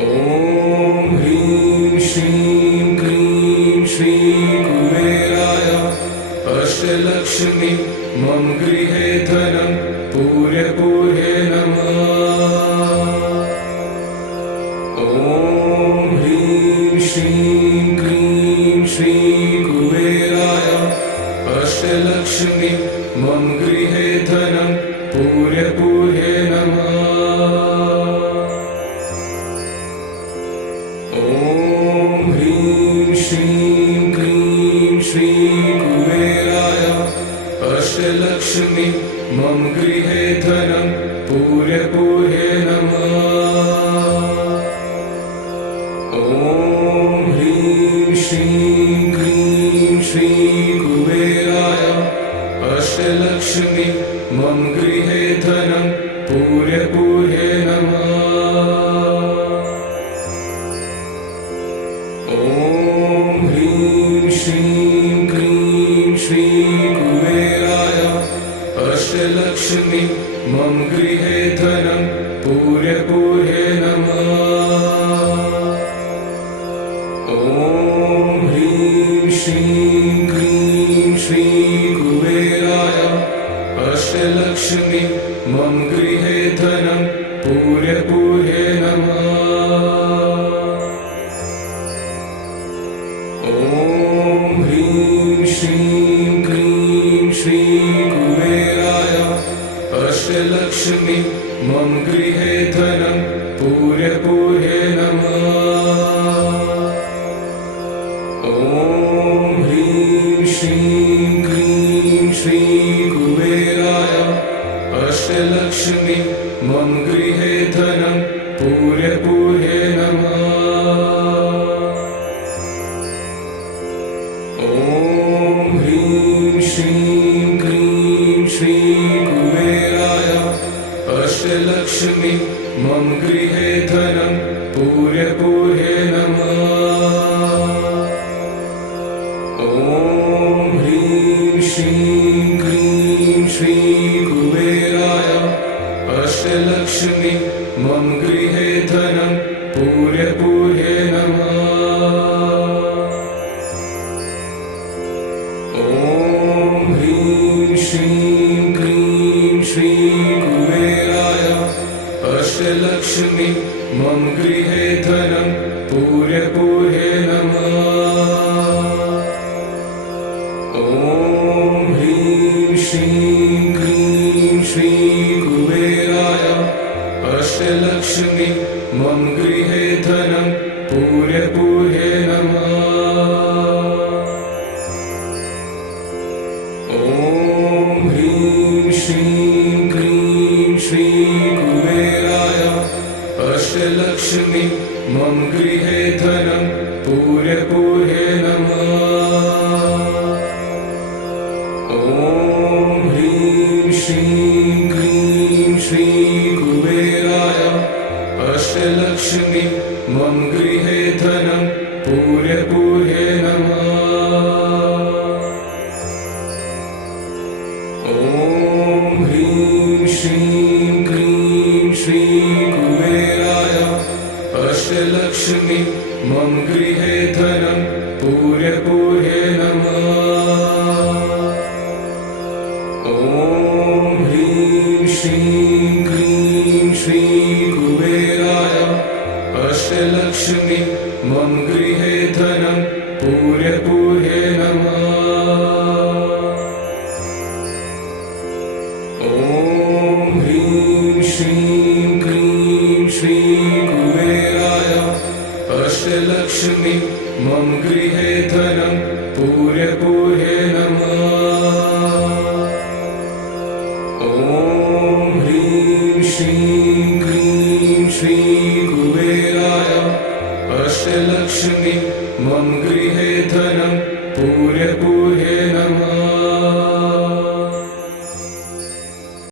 ॐ ह्रीं श्रीं क्रीं श्री कुबेराय अष्टलक्ष्मी मम गृहे धनं पूर्यपूर्ये नमः। ॐ ह्रीं श्रीं क्रीं श्री कुबेराय अष्टलक्ष्मी मम गृहे धनं पूर्यपूर्ये नमः। ॐ ह्रीं श्रीं क्रीं श्री कुबेराय अष्टलक्ष्मी मम गृहे धनं पूर्यपूर्ये नमः। ॐ ह्रीं श्रीं क्रीं श्री कुबेराय अष्टलक्ष्मी मम गृहे धनं पूर्यपूर्ये नमः। ॐ ह्रीं श्रीं क्रीं श्री कुबेराय अष्टलक्ष्मी मम गृहे धनं पूर्यपूर्ये नमः। ॐ ह्रीं श्रीं क्रीं श्री कुबेराय अष्टलक्ष्मी मम गृहे धनं पूर्यपूर्ये नमः। ॐ ह्रीं श्रीं क्रीं श्री कुबेराय अष्टलक्ष्मी मम गृहे धनं पूर्यपूर्ये नमः। ॐ ह्रीं श्रीं क्रीं श्री कुबेराय अष्टलक्ष्मी मम गृहे धनं पूर्यपूर्ये नमः। ॐ ह्रीं श्रीं क्रीं श्री कुबेराय अष्टलक्ष्मी मम गृहे धनं पूर्यपूर्ये नमः। ॐ ह्रीं श्रीं क्रीं श्री कुबेराय अष्टलक्ष्मी मम गृहे धनं पूर्यपूर्ये नमः। ॐ ह्रीं श्रीं क्रीं श्री कुबेराय अष्टलक्ष्मी मम गृहे धनं पूर्यपूर्ये नमः। ॐ ह्रीं श्रीं क्रीं श्री कुबेराय अष्टलक्ष्मी मम गृहे धनं पूर्यपूर्ये नमः। ॐ ह्रीं श्रीं क्रीं श्री कुबेराय अष्टलक्ष्मी मम गृहे धनं पूर्यपूर्ये नमः। ॐ ह्रीं श्रीं क्रीं श्री कुबेराय अष्टलक्ष्मी मम गृहे धनं पूर्यपूर्ये नमः। ॐ ह्रीं श्रीं क्रीं श्री कुबेराय अष्टलक्ष्मी मम गृहे धनं पूर्यपूर्ये नमः। ॐ ह्रीं श्रीं क्रीं श्री कुबेराय अष्टलक्ष्मी मम गृहे धनं पूर्यपूर्ये नमः। ॐ ह्रीं श्रीं क्रीं श्री कुबेराय अष्टलक्ष्मी मम गृहे धनं पूर्यपूर्ये नमः। ॐ ह्रीं श्रीं क्रीं श्री कुबेराय अष्टलक्ष्मी मम गृहे धनं पूर्यपूर्ये